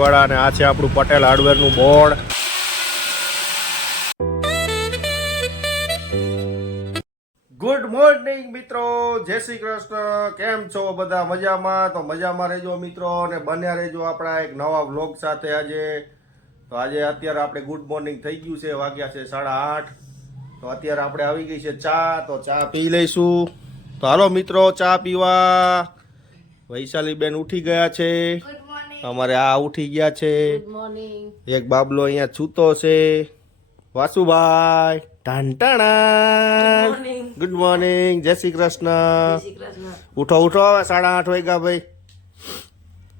વાળા અને આ છે આપણું પટેલ હાર્ડવેર નું બોર્ડ. ગુડ મોર્નિંગ મિત્રો, જય શ્રી કૃષ્ણ. કેમ છો બધા? મજામાં? તો મજામાં રહેજો મિત્રો અને બન્યા રહેજો આપણા એક નવા વ્લોગ સાથે. આજે અત્યારે આપણે ગુડ મોર્નિંગ થઈ ગયું છે, વાગ્યા છે 8:30. તો અત્યારે આપણે આવી ગઈ છે ચા, તો ચા પી લઈશું. તો હાલો મિત્રો ચા પીવા. વૈશાલી બેન ઉઠી ગયા છે, અમારે આ ઉઠી ગયા છે. એક બાબલો અહીંયા છૂતો છે, વાસુભાઈ. ટાંટાણા ગુડ મોર્નિંગ, જય શ્રી કૃષ્ણ. ઉઠો ઉઠો, હવે 8:30 વાગ્યા ભાઈ.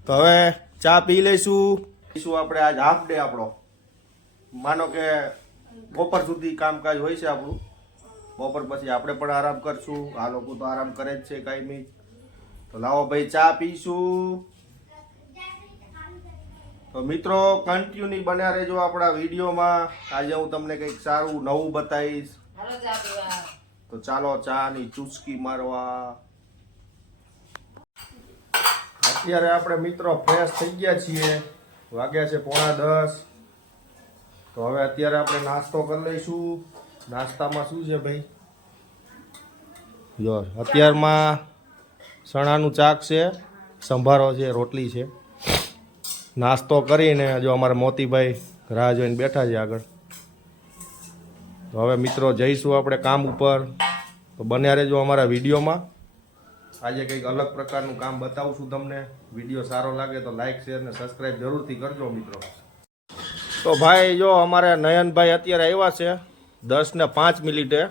તો હવે ચા પી લઈશું. આપણે આજ હાફ ડે આપણો, માનો કે બપોર સુધી કામકાજ હોય છે આપણું. બપોર પછી આપણે પણ આરામ કરશું. આ લોકો તો આરામ કરે જ છે કાયમી. તો લાવો ભાઈ ચા પીશું. તો મિત્રો કન્ટિન્યુ બન્યા રહેજો આપણા વિડીયોમાં. આજે હું તમને કંઈક સારું નવું બતાવીશ. તો ચાલો ચા ની ચુસ્કી મારવા. અત્યારે આપણે મિત્રો ફ્રેશ થઈ ગયા છીએ, વાગ્યા છે 9:45. તો હવે અત્યારે આપણે નાસ્તો કરી લઈશું. નાસ્તામાં શું છે ભાઈ? જો અત્યારમાં ચણાનું શાક છે, સંભારો છે, રોટલી છે. નાસ્તો કરીને જો અમારા મોતીભાઈ રાહ જોઈને બેઠા છે આગળ. તો હવે મિત્રો જઈશું આપણે કામ ઉપર. તો બન્યા રહેજો અમારા વિડીયોમાં. આજે કંઈક અલગ પ્રકારનું કામ બતાવું છું તમને. વિડીયો સારો લાગે તો લાઈક શેર ને સબસ્ક્રાઈબ જરૂરથી કરજો મિત્રો. તો ભાઈ જો અમારે નયનભાઈ અત્યારે આવ્યા છે 10:05.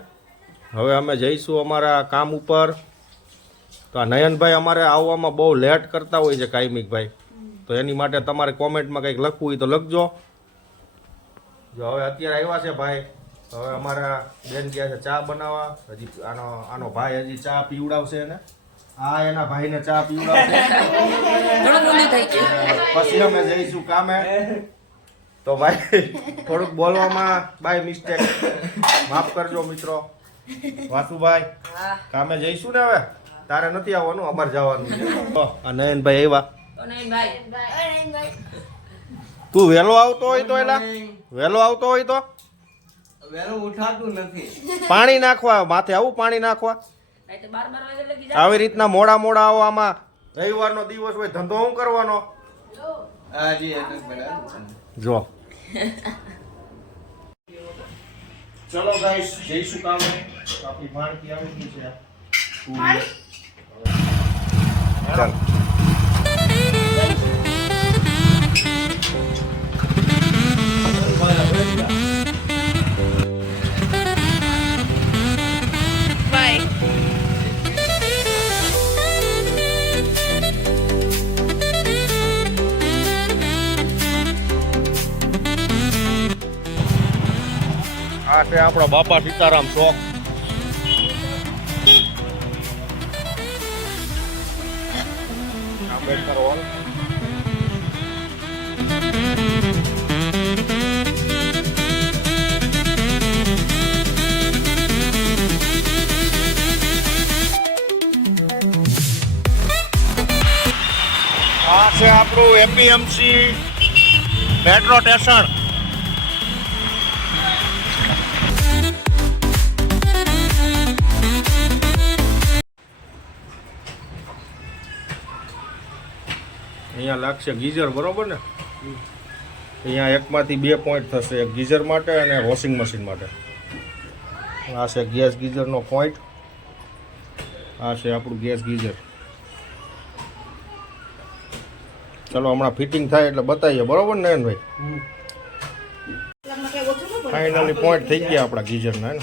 હવે અમે જઈશું અમારા કામ ઉપર. તો આ નયનભાઈ અમારે આવવામાં બહુ લેટ કરતા હોય છે કાયમિકભાઈ. તો એની માટે તમારે કોમેન્ટમાં કંઈક લખવું હોય તો લખજો. જો હવે અત્યારે આવ્યા છે ભાઈ. હવે અમારા બેન ગયા છે ચા બનાવવા. હજી આનો ભાઈ હજી ચા પીવડાવશે ને આ એના ભાઈને ચા પીવડાવશે. પછી અમે જઈશું કામે. તો ભાઈ થોડુંક બોલવામાં બાય મિસ્ટેક, માફ કરજો મિત્રો. વાસુભાઈ કામે જઈશું ને હવે? તારે નથી આવવાનું, અમારે જવાનું છે. આ નયનભાઈ આવ્યા. તું વહેલો આવતો હોય તો વહેલો આવતો હોય તો વેલો ઉઠાતું નથી. પાણી નાખવા માથે, આવું પાણી નાખવા. આવી રીતના મોડા મોડા આવો. આમાં રવિવારનો દિવસ હોય, ધંધો શું કરવાનો? જો ચલો ગાઈસ જઈશું કામે. આપણી માણકી આવી ગઈ છે. ચાલ આ છે આપણો બાપા સીતારામ ચોક. આંબેડકર હોલ. આ છે આપણું એપીએમસી મેટ્રો સ્ટેશન. અહીંયા લાગશે ગીઝર, બરોબર ને? અહીંયા એકમાંથી 2 પોઈન્ટ થશે, એક ગીઝર માટે અને વોશિંગ મશીન માટે. આ છે ગેસ ગીઝરનો પોઈન્ટ. આ છે આપણું ગેસ ગીઝર. ચલો હમણાં ફિટિંગ થાય એટલે બતાવીએ, બરોબર ને ભાઈ? ફાઇનલી પોઈન્ટ થઈ ગયા આપણા ગીઝરના.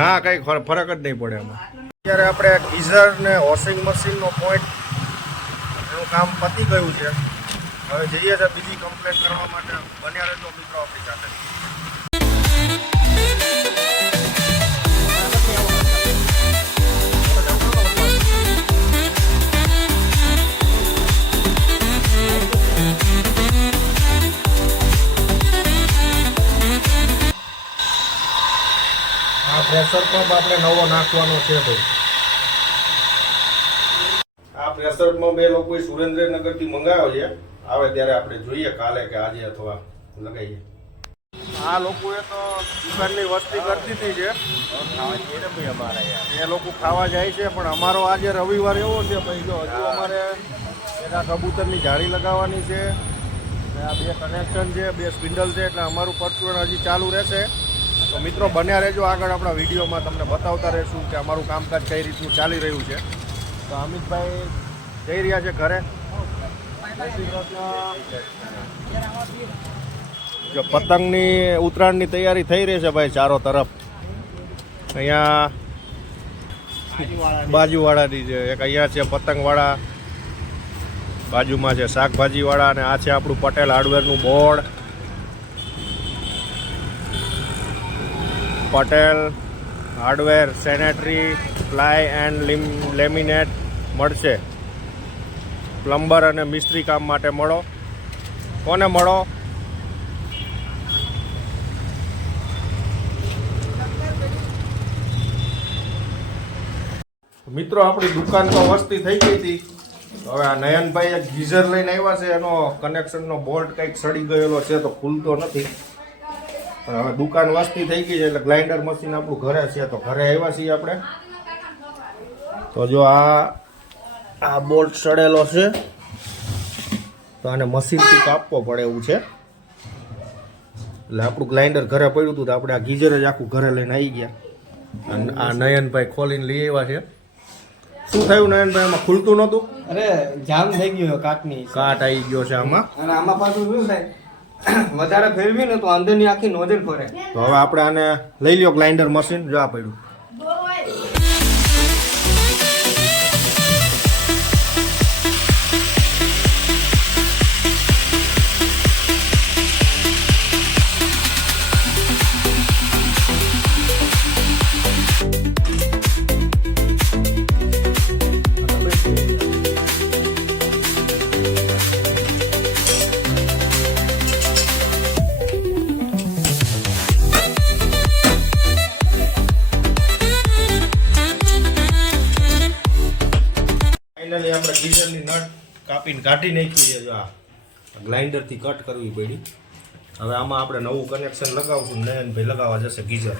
ના કંઈ ફરક જ નહીં પડે એમાં. અત્યારે આપણે ગીઝર ને વોશિંગ મશીનનો પોઈન્ટ કામ પતી ગયું છે. હવે જઈએ છે બીજી કમ્પ્લેન કરવા માટે. બન્યા રહેજો મિત્રો આપણી સાથે. આ પ્રેશર પંપ આપણે નવો નાખવાનો છે ભાઈ. આ પ્રેશર પંપ એ લોકોએ સુરેન્દ્રનગરથી મંગાવ્યો છે. આવે ત્યારે આપણે જોઈએ કાલે કે આજે અથવા લગાવીએ. આ લોકોએ તો દુકાનની વસ્તી કરી દીધી છે, એ લોકો ખાવા જાય છે. પણ અમારો આજે રવિવાર એવો છે ભાઈ, જો હજુ અમારે એના કબૂતરની જાળી લગાવવાની છે. આ 2 કનેક્શન છે, 2 સ્પિન્ડલ છે, એટલે અમારું પરચુરણ હજી ચાલુ રહેશે. તો મિત્રો બન્યા રહેજો, આગળ આપણા વિડીયોમાં તમને બતાવતા રહીશું કે અમારું કામકાજ કઈ રીતનું ચાલી રહ્યું છે. તો અમિતભાઈ જઈ રહ્યા છે ઘરે. જો પતંગની ઉત્તરાયણની તૈયારી થઈ રહી છે ભાઈ ચારો તરફ. અહીંયા બાજુવાળાની છે, એક અહીંયા છે પતંગવાળા, બાજુમાં છે શાકભાજીવાળા, અને આ છે આપણું પટેલ હાર્ડવેરનું board. Patel hardware sanitary ply and laminate મળશે. પ્લમ્બર અને મિસ્ત્રી કામ માટે મળો. કોને મળો? મિત્રો આપણી દુકાન તો વસ્તી થઈ ગઈ હતી. હવે આ નયનભાઈ એક ગીઝર લઈને આવ્યા છે, એનો કનેક્શનનો બોલ્ટ કંઈક સડી ગયેલો છે તો ખુલતો નથી. પણ હવે દુકાન વસ્તી થઈ ગઈ છે એટલે ગ્રાઇન્ડર મશીન આપણું ઘરે છે, તો ઘરે આવ્યા છીએ આપણે. તો જો આ બોલ્ટ સડેલો છે, તો આને મશીનથી કાપવો પડે એવું છે. એટલે આપણું ગ્રાઇન્ડર ઘરે પડ્યું હતું તો આપણે આ ગીઝર જ આખું ઘરે લઈને આવી ગયા. અને આ નયનભાઈ ખોલીને લઈ આવ્યા છે. શું થયું નયનભાઈ, આમાં ખુલતું નહોતું? અરે જામ થઈ ગયો કાટની. કાટ આવી ગયો છે આમાં. અને આમાં પાછું શું થાય, વધારે ફેરવી ને તો અંદરની આખી નોઝલ ફરે. તો હવે આપણે આને લઈ લ્યો ગ્રાઇન્ડર મશીન. જો આ પડ્યું. ફાઇનલી આપણે ગીઝરની નટ કાપીને કાઢી નાખી છે. જો આ ગ્રાઇન્ડરથી કટ કરવી પડી. હવે આમાં આપણે નવું કનેક્શન લગાવશું. નયનભાઈ લગાવવા જશે ગીઝર.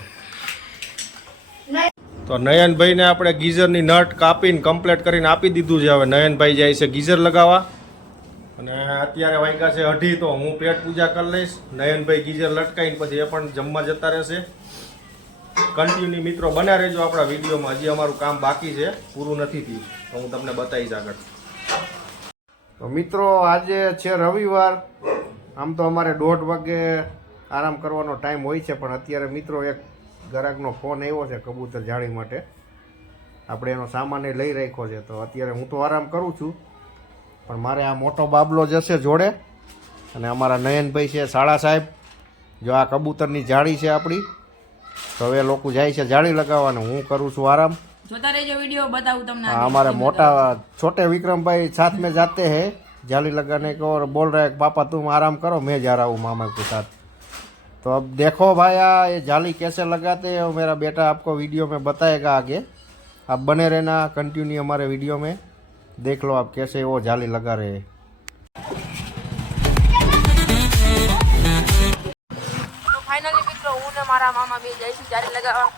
તો નયનભાઈને આપણે ગીઝરની નટ કાપીને કમ્પ્લીટ કરીને આપી દીધું છે. હવે નયનભાઈ જાય છે ગીઝર લગાવવા. અને અત્યારે વાગ્યા છે 2:30, તો હું પેટ પૂજા કરી લઈશ. નયનભાઈ ગીઝર લટકાઈને પછી એ પણ જમવા જતા રહેશે. કન્ટિન્યુ મિત્રો બન્યા રહેજો આપણા વિડીયોમાં. હજી અમારું કામ બાકી છે, પૂરું નથી થયું, તો હું તમને બતાવીશ આગળ. તો મિત્રો આજે છે રવિવાર. આમ તો અમારે 1:30 વાગે આરામ કરવાનો ટાઈમ હોય છે, પણ અત્યારે મિત્રો એક ગ્રાહકનો ફોન આવ્યો છે કબૂતર જાળી માટે. આપણે એનો સામાન લઈ રાખ્યો છે, તો અત્યારે હું તો આરામ કરું છું. પણ મારે આ મોટો બાબલો જશે જોડે, અને અમારા નયનભાઈ છે શાળા સાહેબ. જો આ કબૂતરની જાળી છે આપણી. તો હવે લોકો જાય છે જાળી લગાવવાનું, હું કરું છું આરામ. જોતા રહેજો વિડિયો, बताऊं તમને. हमारे मोटा छोटे विक्रम भाई साथ में जाते हैं जाली लगाने को, और बोल रहे हैं पापा तुम आराम करो, मैं जा रहा हूँ मामा के साथ. तो अब देखो भाई ये जाली कैसे लगाते हैं, मेरा बेटा आपको वीडियो में बताएगा आगे. आप बने रहना कंटिन्यू हमारे वीडियो में, देख लो आप कैसे वो जाली लगा रहे हैं. તો ફાઇનલી મિત્રો હું ને મારા મામા બે જઈશું જારી લગાવવા.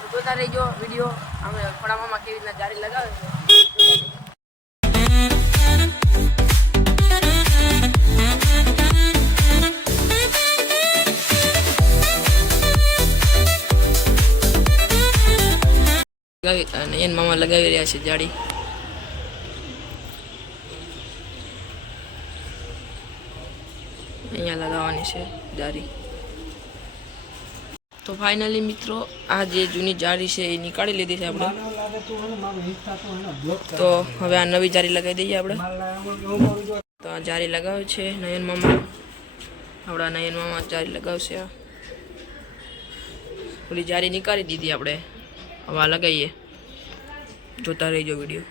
તો જોતા રહેજો વિડિયો, અમે આપણા મામા કેવી રીતના જારી લગાવે છે. અને એન મામા લગાવી રહ્યા છે જાળી. અહીંયા લગાવવાની છે જાળી. તો ફાઇનલી મિત્રો આ જે જૂની જાળી છે એ નીકાળી લીધી છે આપણે. તો હવે આ નવી જાળી લગાવી દઈએ આપણે. તો આ જાળી લગાવે છે નયન મામા. આપણા નયન મામા જાળી લગાવશે. આ ઓલી જાળી નીકાળી દીધી આપણે, હવે આ લગાવીએ. જોતા રહેજો વિડીયો.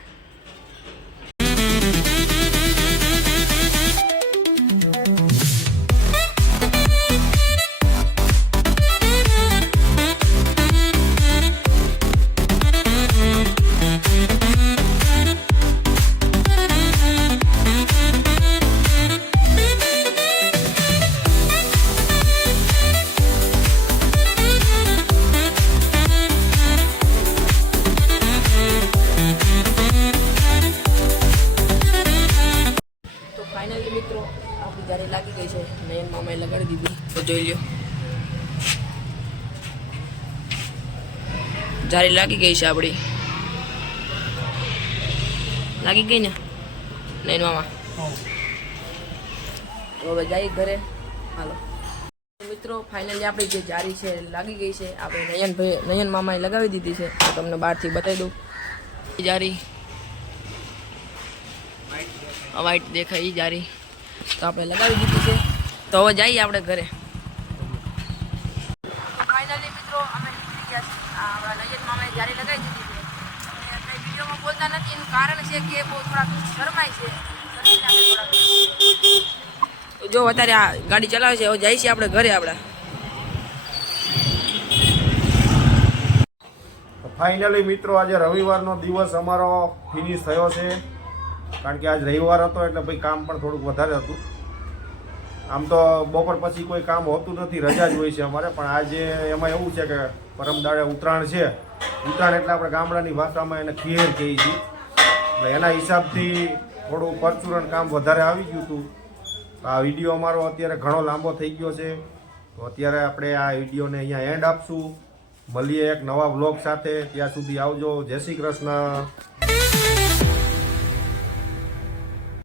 મિત્રો આપણી જારી લાગી ગઈ છે. નયન મામાએ લગાડી દીધી તો જોઈ લ્યો. જારી લાગી ગઈ છે આપણી. લાગી ગઈ ને નયન મામા? હવે જઈએ ઘરે. હાલો મિત્રો, ફાઇનલી આપણી જે જારી છે લાગી ગઈ છે. આપણે નયન મામાએ લગાવી દીધી છે. તો તમને બહારથી બતાવી દઉં. જારી વ્હાઈટ દેખાય એ જારી તો આપણે લગાવી દીધી છે. તો હવે જઈએ આપણે ઘરે. ફાઇનલી મિત્રો અમે નીકળી ગયા છીએ. આપણા નયન મામાએ જારી લગાવી દીધી છે. અને કંઈ વિડીયોમાં બોલતા નથી. એનું કારણ છે કે બહુ થોડાક શરમાય છે. તો જો અત્યારે આ ગાડી ચલાવે છે. હવે જાય છે આપણે ઘરે. આપણા ફાઇનલી મિત્રો આજે રવિવારનો દિવસ અમારો ફિનિશ થયો છે. કારણ કે આજ રવિવાર હતો એટલે ભાઈ કામ પણ થોડુંક વધારે હતું. આમ તો બપોર પછી કોઈ કામ હોતું નથી, રજા જ હોય છે અમારે. પણ આજે એમાં એવું છે કે પરમદાડે ઉત્તરાયણ છે. ઉત્તરાયણ એટલે આપણે ગામડાની ભાષામાં એને ખીર કહીએ છીએ. એટલે એના હિસાબથી થોડું પરચુરણ કામ વધારે આવી ગયું હતું. આ વિડીયો અમારો અત્યારે ઘણો લાંબો થઈ ગયો છે. તો અત્યારે આપણે આ વિડીયોને અહીંયા એન્ડ આપશું. મળીએ એક નવા વ્લોગ સાથે. ત્યાં સુધી આવજો. જય શ્રી કૃષ્ણ.